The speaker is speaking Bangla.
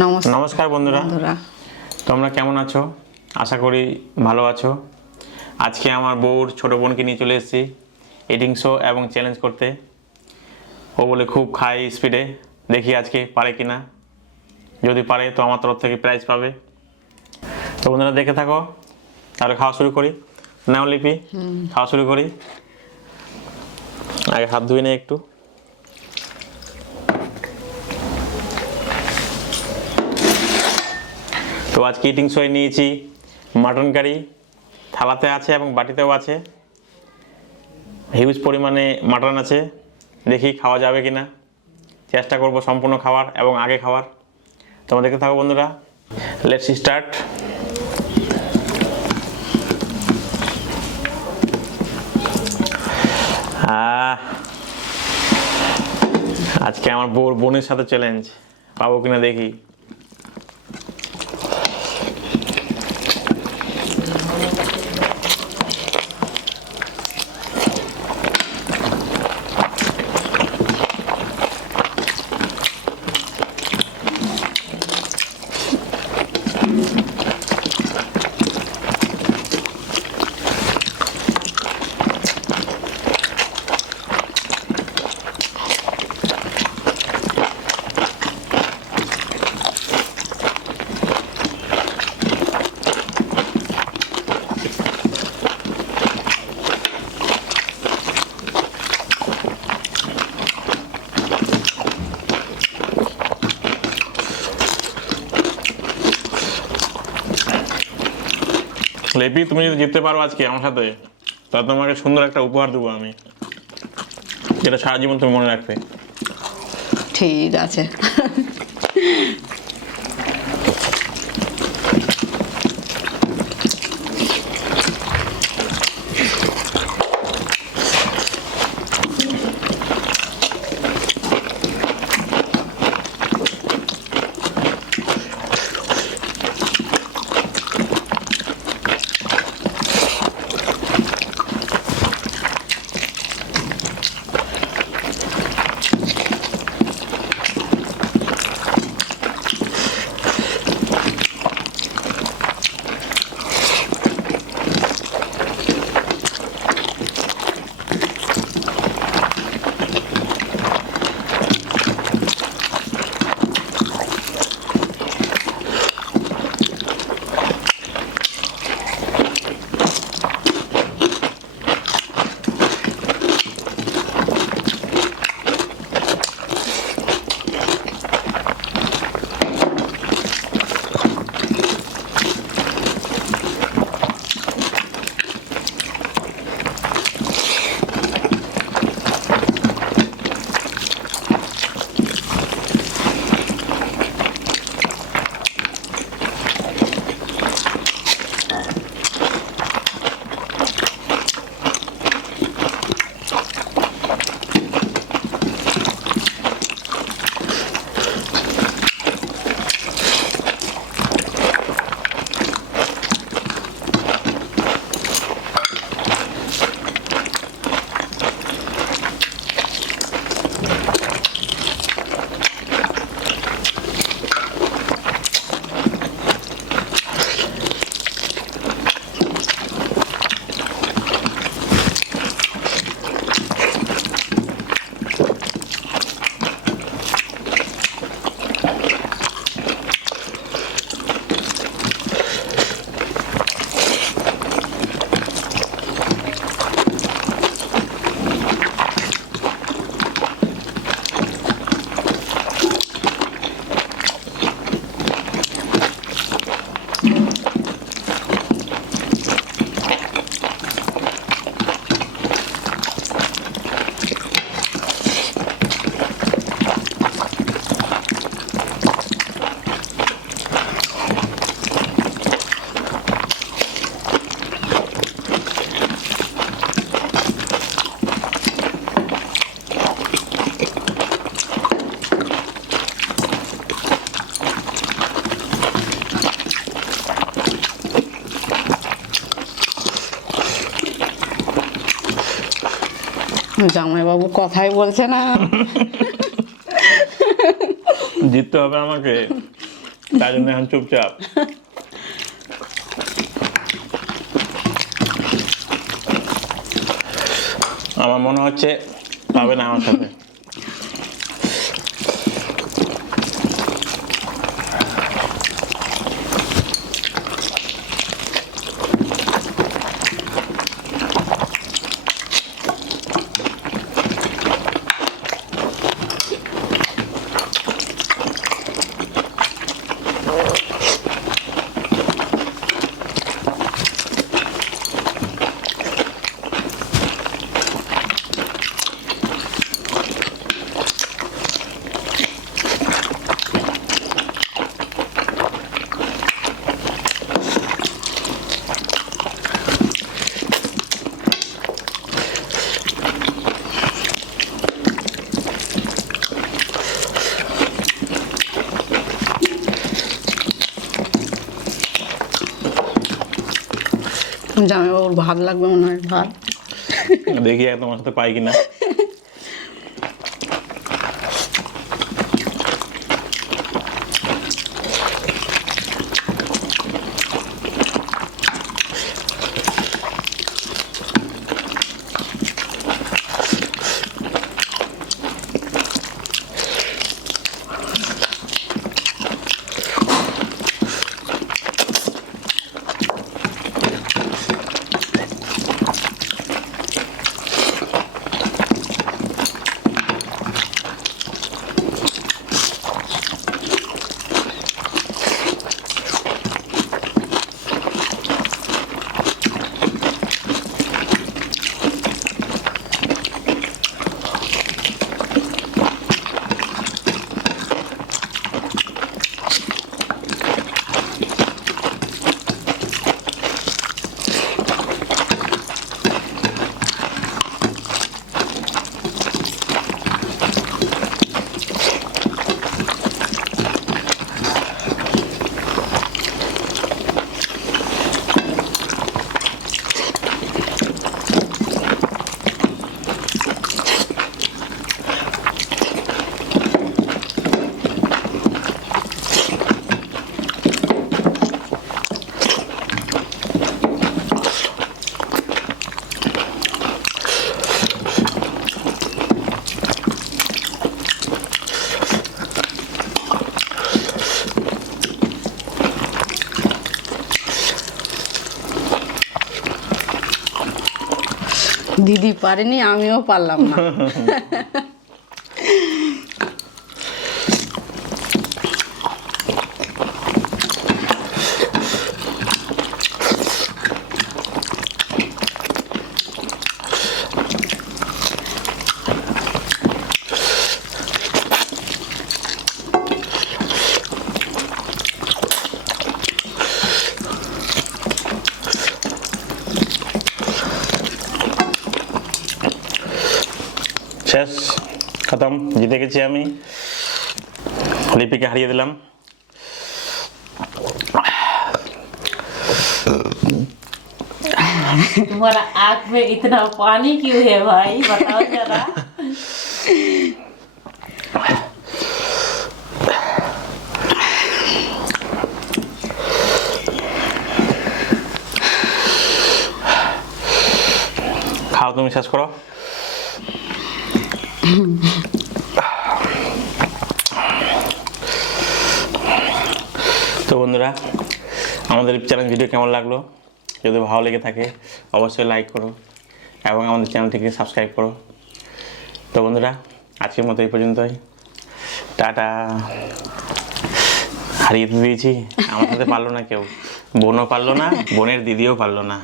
নমস্কার বন্ধুরা, তোমরা কেমন আছো? আশা করি ভালো আছো। আজকে আমার বউর ছোট বোনকে নিয়ে চলে এসেছি ইটিং শো এবং চ্যালেঞ্জ করতে। ও বলে খুব খায় স্পিডে, দেখি আজকে পারে কিনা। যদি পারে তো আমার তরফ থেকে প্রাইজ পাবে। তো বন্ধুরা দেখে থাকো, তাহলে খাওয়া শুরু করি। নাও লিপি, খাওয়া শুরু করি। আগে হাত ধুয়ে নেই একটু। তো আজকে ইটিং শোয়ে নিয়েছি মাটন কারি, থালাতে আছে এবং বাটিতেও আছে। হিউজ পরিমাণে মাটন আছে, দেখি খাওয়া যাবে কিনা। চেষ্টা করব সম্পূর্ণ খাওয়ার এবং আগে খাওয়ার। তোমরা দেখতে থাকো বন্ধুরা, লেটস স্টার্ট। আজকে আমার বোনের সাথে চ্যালেঞ্জ, পাবো কিনা দেখি। লেপি, তুমি যদি জিততে পারো আজকে আমার সাথে, তাহলে তোমাকে সুন্দর একটা উপহার দেবো আমি, যেটা সারা জীবন তুমি মনে রাখবে। ঠিক আছে। জামাইবাবু কথাই বলছে না। জিততে হবে আমাকে, তাই জন্য এখন চুপচাপ। আমার মনে হচ্ছে পাবে না আমার সাথে। জামাইবাবুর ভাত লাগবে মনে হয়, ভাত। দেখি তোমার সাথে পাই কিনা। দিদি পারেনি, আমিও পারলাম না। শেষ, খতম, জিতে গেছি আমি। লিপিকে হারিয়ে দিলাম। तुम्हारा आँख में इतना पानी क्यों है भाई, बताओ जरा। খাও, তুমি শেষ করো। তো বন্ধুরা, আমাদের চ্যানেল ভিডিও কেমন লাগলো? যদি ভালো লেগে থাকে অবশ্যই লাইক করো এবং আমাদের চ্যানেলটিকে সাবস্ক্রাইব করো। তো বন্ধুরা, আজকের মতো এই পর্যন্তই। টাটা। হারিয়ে তো দিয়েছি, আমার সাথে পারলো না কেউ, বোনও পারলো না, বোনের দিদিও পারলো না।